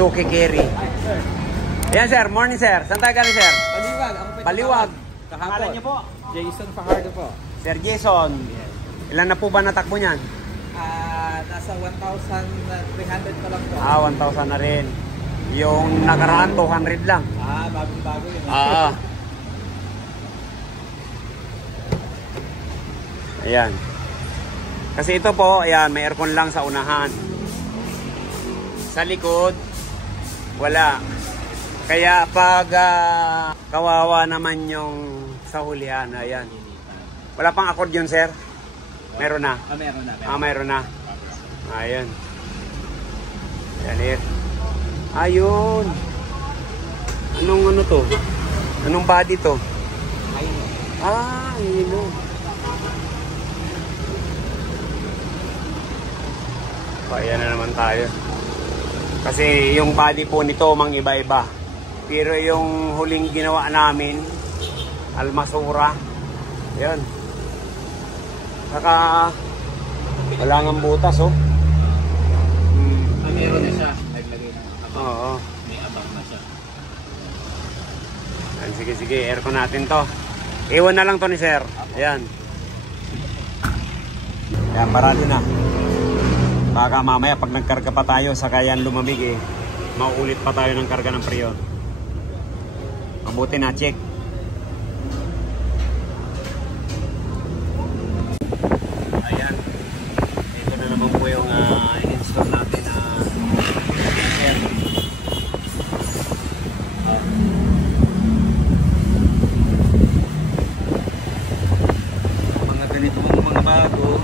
Suki Kerry. Yan sir, morning sir. Saan tayo galing sir? Baliwag. Ako po Baliwag. kahapon. Pangalan niyo po? Jason Fajardo po. Sir Jason. Ilan na po ba natakbo niyan? Nasa 1,300 pa lang po. 1,000 na rin. Yung nakaraan 200 lang. Bagong-bago yun. Ayan. Kasi ito po, ayan, may aircon lang sa unahan. Sa likod, wala. Kaya pag kawawa naman yung sa hulihan, ayan. Wala pang accordion, sir? Meron na? Meron na. Meron na. Ayan. Ayan, ayun. Anong ano to? Anong body to? Ayun. Ayan na naman tayo. Kasi yung body po nito mang iba-iba. Pero yung huling ginawa namin, almasura. Ayan. Saka wala ngang butas, oh. Meron na siya. Naglagay na. Oo. May abang na siya. Sige, aircon natin to. Iwan na lang to ni sir. Ayan. Ayan, parati na. Baka mamaya pag nagkarga pa tayo, saka yan lumamig mauulit pa tayo ng karga ng preyon. Mabuti na, check. Ayan. Ito na naman po yung install natin na mga ganito mga bago.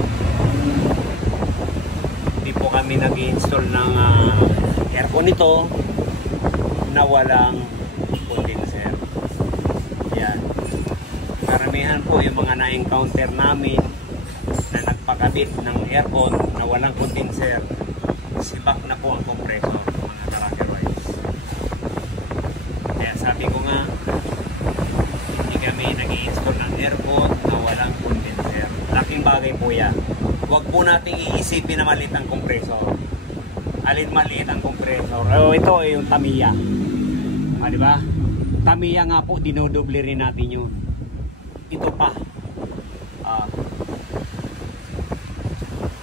Hindi po kami nag-install ng aircon nito na walang condenser. Yan. Karamihan po yung mga na-encounter namin na nagpakabit ng aircon na walang condenser, sibak na po ang compressor, mga tracker wires. Kaya sabi ko nga, hindi kami nag-i-install ng aircon na walang condenser. Laking bagay po yan. Huwag po nating iisipin na maliit ang compressor. Alin maliit ang compressor? Ito yung Tamiya. Diba? Tamiya nga po, dinodoble rin natin yun. Ito pa.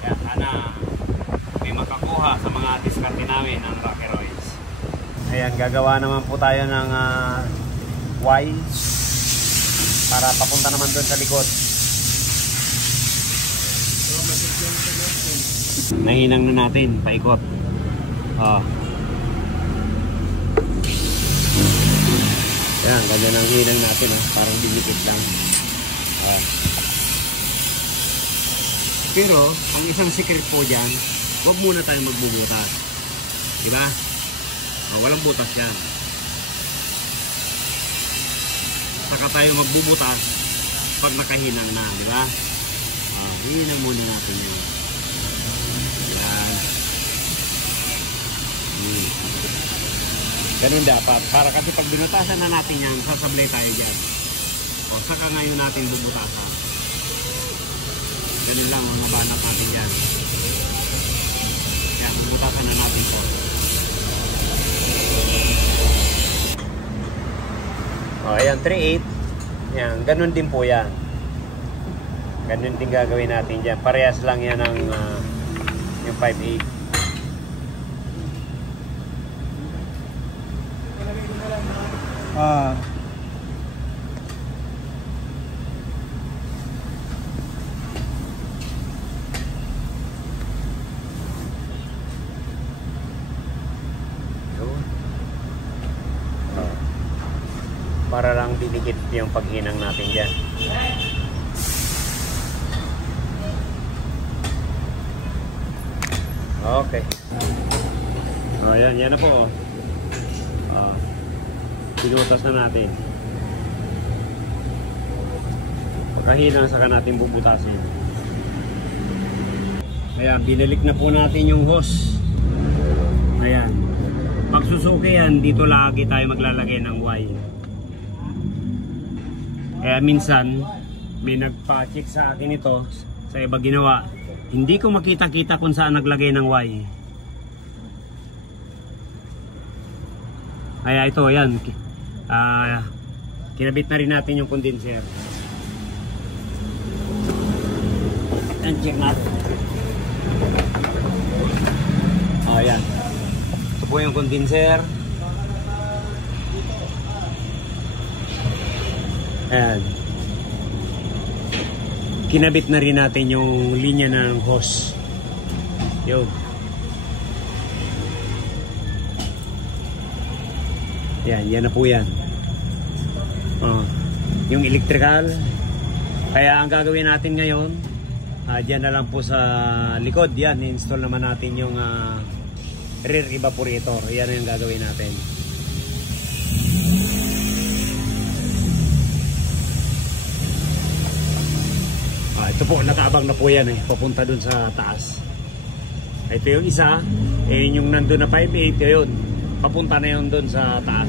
Kaya sana may makakuha sa mga diskarte namin ng Rocker Oils. Ayan, gagawa naman po tayo ng Y para papunta naman doon sa likod. Nahinang na natin, paikot. Yan, ganyan ang hinang natin, parang dinikit lang. Pero, ang isang secret po dyan, huwag muna tayong magbubutas. Diba? Walang butas yan. Saka tayo magbubutas pag nakahinang na, diba? Hinang muna natin yun. Ganun dapat. Para kasi pag binutasan na natin yan, sasablay tayo dyan. Saka ngayon natin bubutasan. Ganun lang ang nabanap natin dyan. Yan, bubutasan na natin po. Ayan, 3/8. Yan, ganun din po yan. Ganun din gagawin natin dyan. Parehas lang yan ng yung 5/8. Para lang dinikit yung paghinang natin dyan. Okay. Ayan, yan na po. Pinutas na natin. Pagkahinang saka natin bubutasin. Ayan, binalik na po natin yung hose. Ayan. Pag susuki yan, dito lagi tayo maglalagay ng Y. Kaya minsan, may nagpa-check sa akin ito, sa iba ginawa. Hindi ko makita-kita kung saan naglagay ng Y. Kaya ito, yan. Kinabit na rin natin yung condenser. Yan, check natin. Ayan. Ito po yung condenser. Ayan. Kinabit na rin natin yung linya ng hose. Yun. Yan na po yan. Yung electrical. Kaya ang gagawin natin ngayon, dyan na lang po sa likod. Yan, install naman natin yung rear evaporator. Yan yung gagawin natin. Ito po, nakaabang na po yan papunta dun sa taas. Ito yung isa, yung nandun na 5.8, yun. Papunta na yun dun sa taas.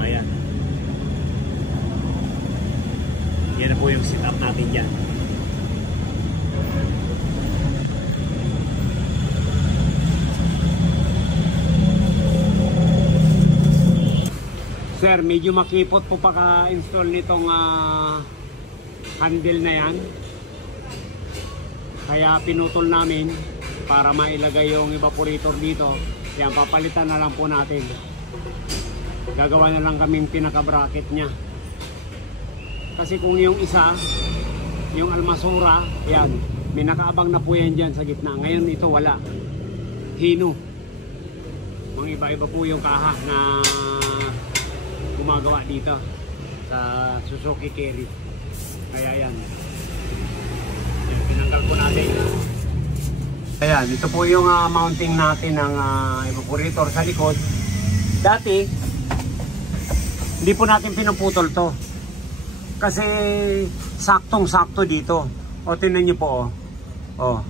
Ayan. Yan na po yung setup natin dyan. Sir, medyo makipot po paka-install nitong handle na yan. Kaya pinutol namin para mailagay yung evaporator dito. Yan, papalitan na lang po natin. Gagawa na lang kaming pinaka-bracket nya. Kasi kung yung isa, yung almasura, yan, may nakaabang na po yan dyan sa gitna. Ngayon ito wala. Hino. Mga iba-iba po yung kaha na gumagawa dito sa Suzuki Carry. Kaya yan. Pinanggal po natin. Ayan, ito po yung mounting natin ng evaporator sa likod. Dati, hindi po natin pinuputol to. Kasi saktong-sakto dito. O, tingnan nyo po. O.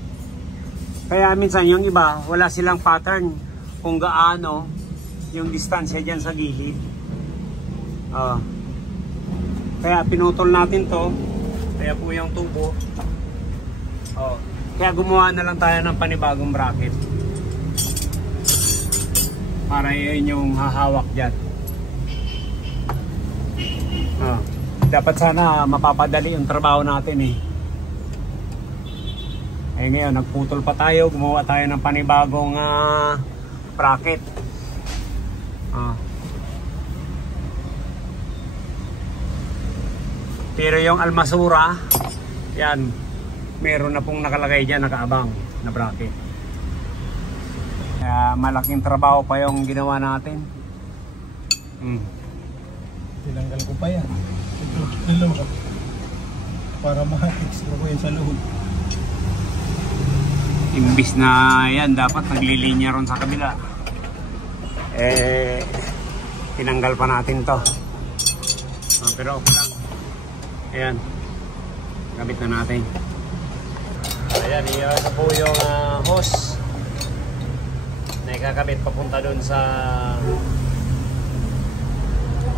Kaya minsan yung iba, wala silang pattern kung gaano yung distansya dyan sa gilid. O. Kaya pinutol natin to. Kaya po yung tubo. O. Kaya gumawa na lang tayo ng panibagong bracket. Para yun yung hahawak dyan. Dapat sana mapapadali yung trabaho natin ngayon nagputol pa tayo. Gumawa tayo ng panibagong bracket. Pero yung almasura, yan, meron na pong nakalagay dyan, nakaabang na bracket. Kaya malaking trabaho pa yung ginawa natin. Tinanggal ko pa yan. Para ma-extra ko yan sa loob. Imbis na yan, dapat naglilinya ron sa kabila. Tinanggal pa natin to. Pero okay lang. Ayan. Gamit na natin. Ayan, iyan na po yung hose na ikakabit papunta dun sa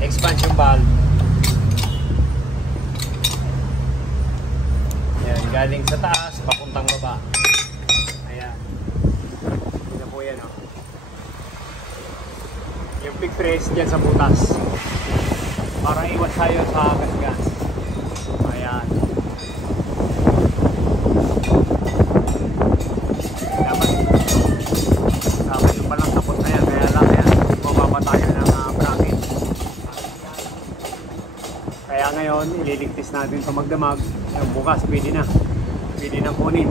expansion valve. Ayan, galing sa taas papuntang baba. Ayan. Ayan po yan yung big press dyan sa butas para iwas tayo sa gas-gas. Ayan. Dapat yung palang tapos na yan. Kaya lang yan, mababa tayo ng bracket. Kaya ngayon, ililigtis natin ito magdamag. Yung bukas, pwede na. Pwede na kunin.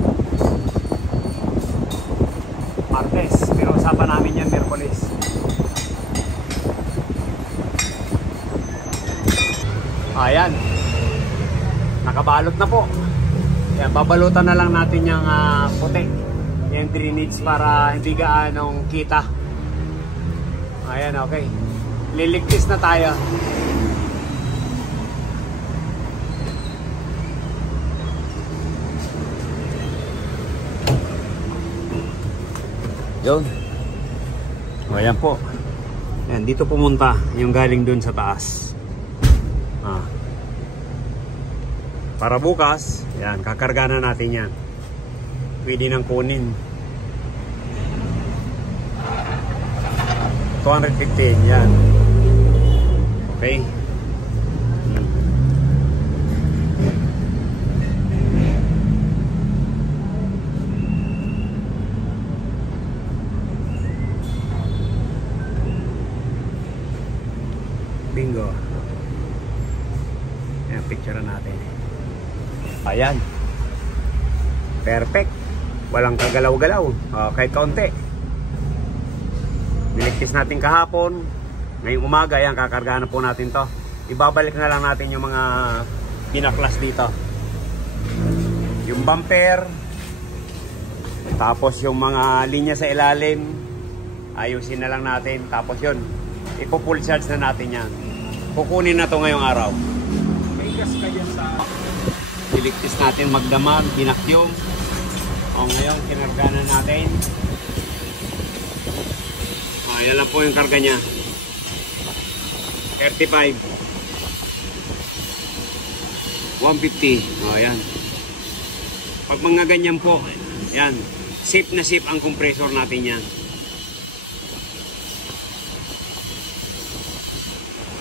Martes. Pero usapan namin yan Miyerkules. Ayan. Nakabalot na po. Yan, babalutan na lang natin yung puti. Yung drainage para hindi gaanong kita. Ayan, okay. Liligtis na tayo. Yun. O, ayan po. Ayan, dito pumunta yung galing dun sa taas. Para bukas, yan, kakarga na natin yan. Pwede nang kunin. 215, yan. Okay. Bingo. Ayan, picture natin. Ayan. Perfect. Walang kagalaw-galaw. Kahit kaunti. Niligpis natin kahapon. Ngayong umaga, ayan, kakargahan na po natin to. Ibabalik na lang natin yung mga pinaklas dito. Yung bumper. Tapos yung mga linya sa ilalim. Ayusin na lang natin. Tapos yun, ipo-full charge na natin yan. Kukunin na to ngayong araw. May gas ka dyan sa... Iligpis natin magdamag, binakyong. O ngayon, kinarga na natin. Yan lang po yung karga niya. 35. 150. Ayan. Pag mga ganyan po, yan. Safe na safe ang compressor natin yan.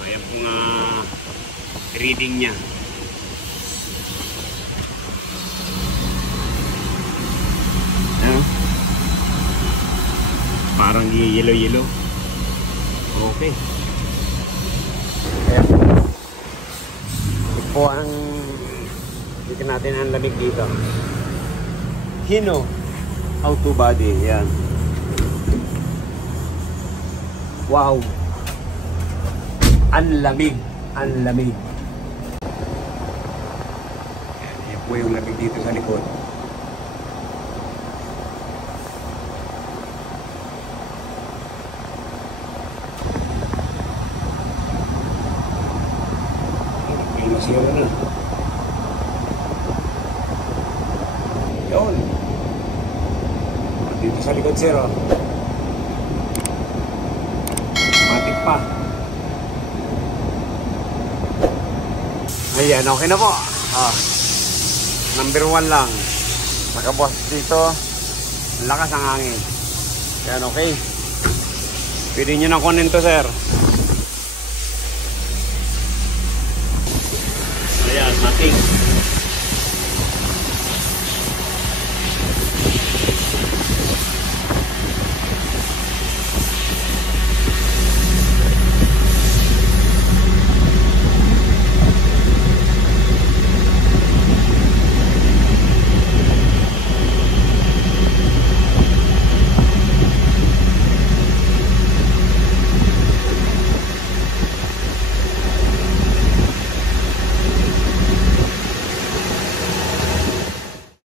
Ayan pong reading niya. Parang yellow-yellow. Okay. Ayan. Ito po ang dito natin ang lamig dito. Hino auto body. Yan. Wow. Ang lamig. Ang lamig. Ayan po yung lamig dito sa likod. Siya na. Yun. Dito sa likod, sir. Matik pa. Ayan, okay na po. Number 1 lang. Nakabukas dito. Lakas ang hangin. Ayan, okay. Pwede nyo na kunin to, sir. Ayan, matik.